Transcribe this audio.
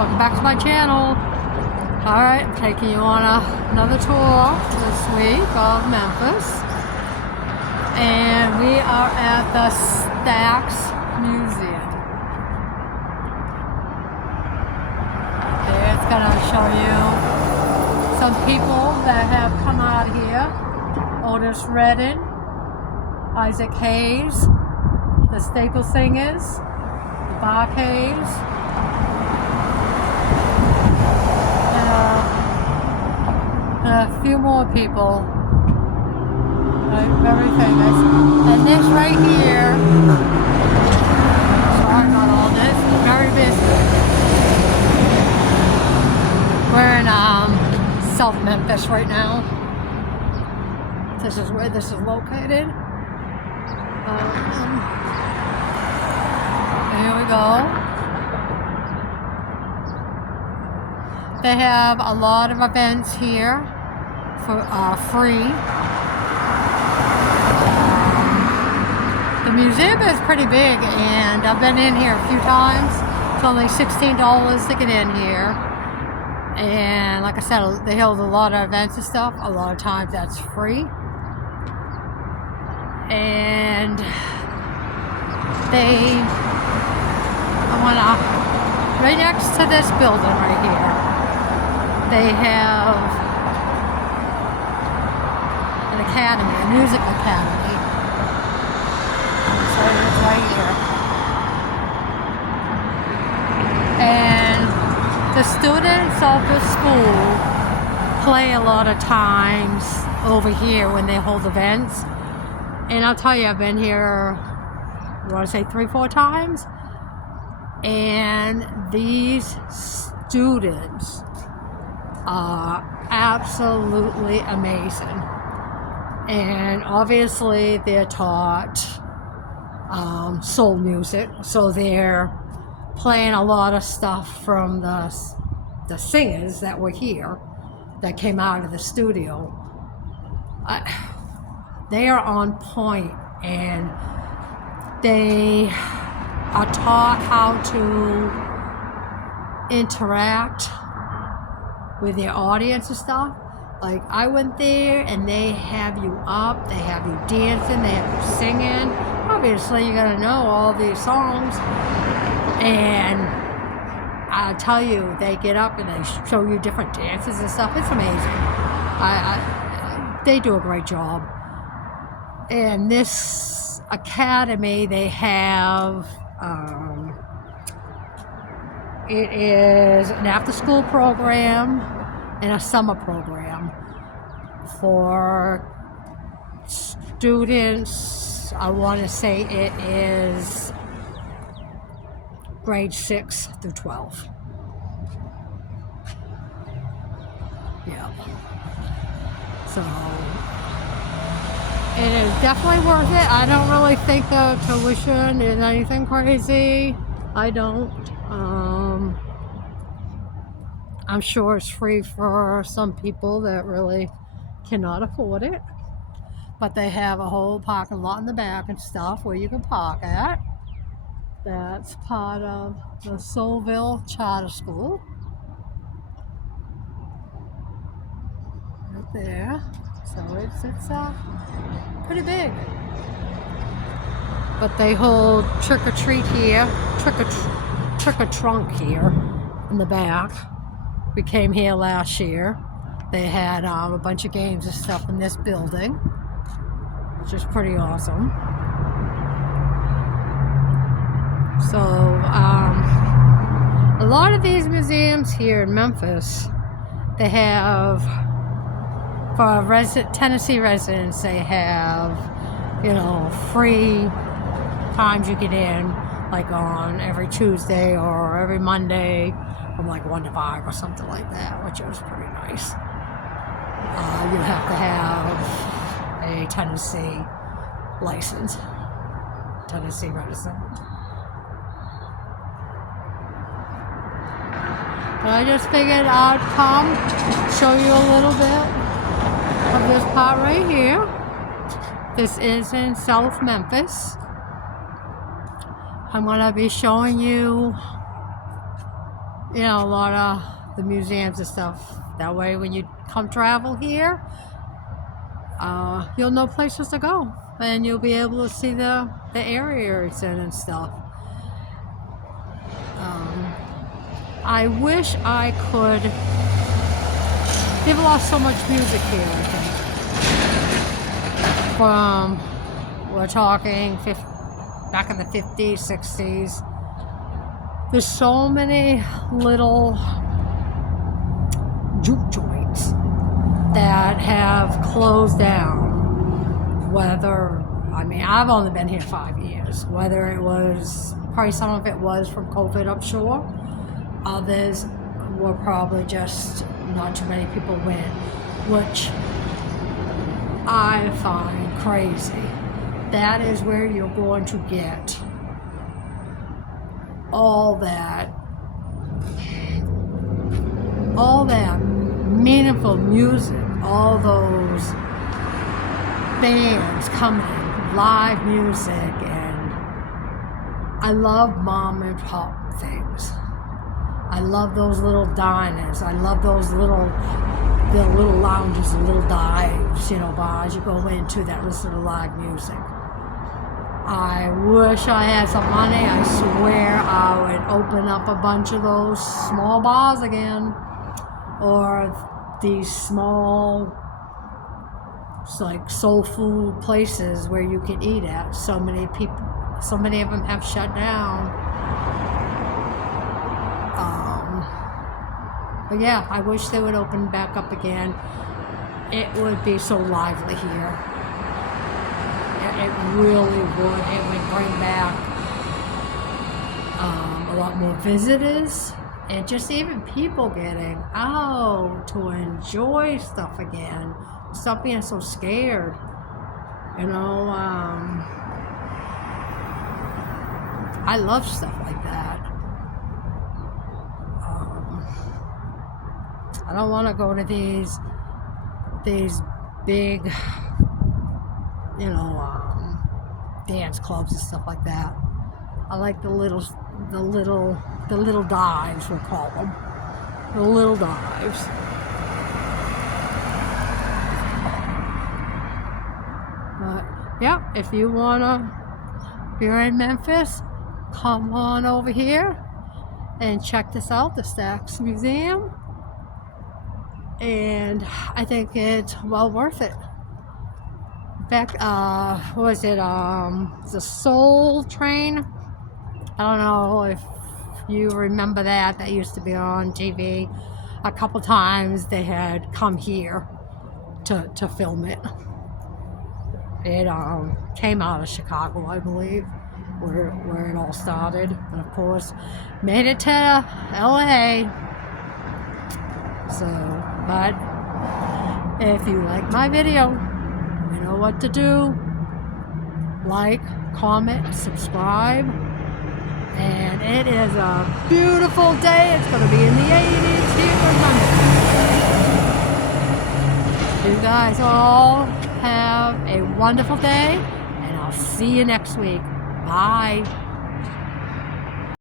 welcome back to my channel. Alright, I'm taking you on another tour this week of Memphis. And we are at the Stax Museum. Okay, it's going to show you some people that have come out here. Otis Redding, Isaac Hayes, the Staple Singers, the Barcades, and a few more people, very famous. And this right here, sorry about all this, it's very busy. We're in South Memphis right now. This is where this is located. Here we go. They have a lot of events here for free. The museum is pretty big, and I've been in here a few times. It's only $16 to get in here. And like I said, they hold a lot of events and stuff. A lot of times that's free. And right next to this building right here, they have an academy, a music academy. So it's right here. And the students of the school play a lot of times over here when they hold events. And I'll tell you, I've been here, I want to say 3-4 times. And these students are absolutely amazing. And obviously they're taught soul music. So they're playing a lot of stuff from the singers that were here, that came out of the studio. They are on point, and they are taught how to interact with their audience and stuff. Like, I went there and they have you up, they have you dancing, they have you singing. Obviously you gotta know all these songs. And I tell you, they get up and they show you different dances and stuff. It's amazing. They do a great job. And this academy, they have, it is an after-school program and a summer program for students. I want to say it is grade 6 through 12. Yeah. So it is definitely worth it. I don't really think the tuition is anything crazy. I don't. I'm sure it's free for some people that really cannot afford it. But they have a whole parking lot in the back and stuff where you can park at. That's part of the Soulville Charter School. Right there. So it's pretty big. But they hold trick or treat here, trick or trunk here in the back. We came here last year. They had a bunch of games and stuff in this building, which is pretty awesome. So a lot of these museums here in Memphis, they have, for Tennessee residents, they have, you know, free times you get in, like on every Tuesday or every Monday from like 1 to 5 or something like that, which is pretty nice. You have to have a Tennessee license, Tennessee resident. But I just figured I'd come show you a little bit of this part right here. This is in South Memphis. I'm going to be showing you you know, a lot of the museums and stuff. That way when you come travel here, you'll know places to go, and you'll be able to see the area it's in and stuff. I wish I could. They've lost so much music here, I think. We're talking back in the 50s, 60s. There's so many little juke joints that have closed down. I mean, I've only been here 5 years. Whether it was, probably some of it was from COVID, I'm sure. Others were probably just not too many people went, which I find crazy. That is where you're going to get all that meaningful music, all those bands coming, live music, and I love mom and pop things. I love those little diners. I love those little lounges, the little dives, you know, bars you go into that listen to live music. I wish I had some money. I swear I would open up a bunch of those small bars again, or these small, like, soul food places where you can eat at. So many of them have shut down. But yeah, I wish they would open back up again. It would be so lively here. It really would. It would bring back a lot more visitors, and just even people getting out to enjoy stuff again. Stop being so scared. You know, I love stuff like that. I don't want to go to these big, you know, dance clubs and stuff like that. I like the little dives, we'll call them. The little dives. But yeah, if you're in Memphis, come on over here and check this out, the Stax Museum. And I think it's well worth it. In fact, what was it? The Soul Train. I don't know if you remember that. That used to be on TV. A couple times they had come here to film it. It came out of Chicago, I believe, where it all started, and of course made it to LA. So, but if you like my video, you know what to do. Like, comment, subscribe. And it is a beautiful day. It's going to be in the 80s here in Memphis. You guys all have a wonderful day, and I'll see you next week. Bye.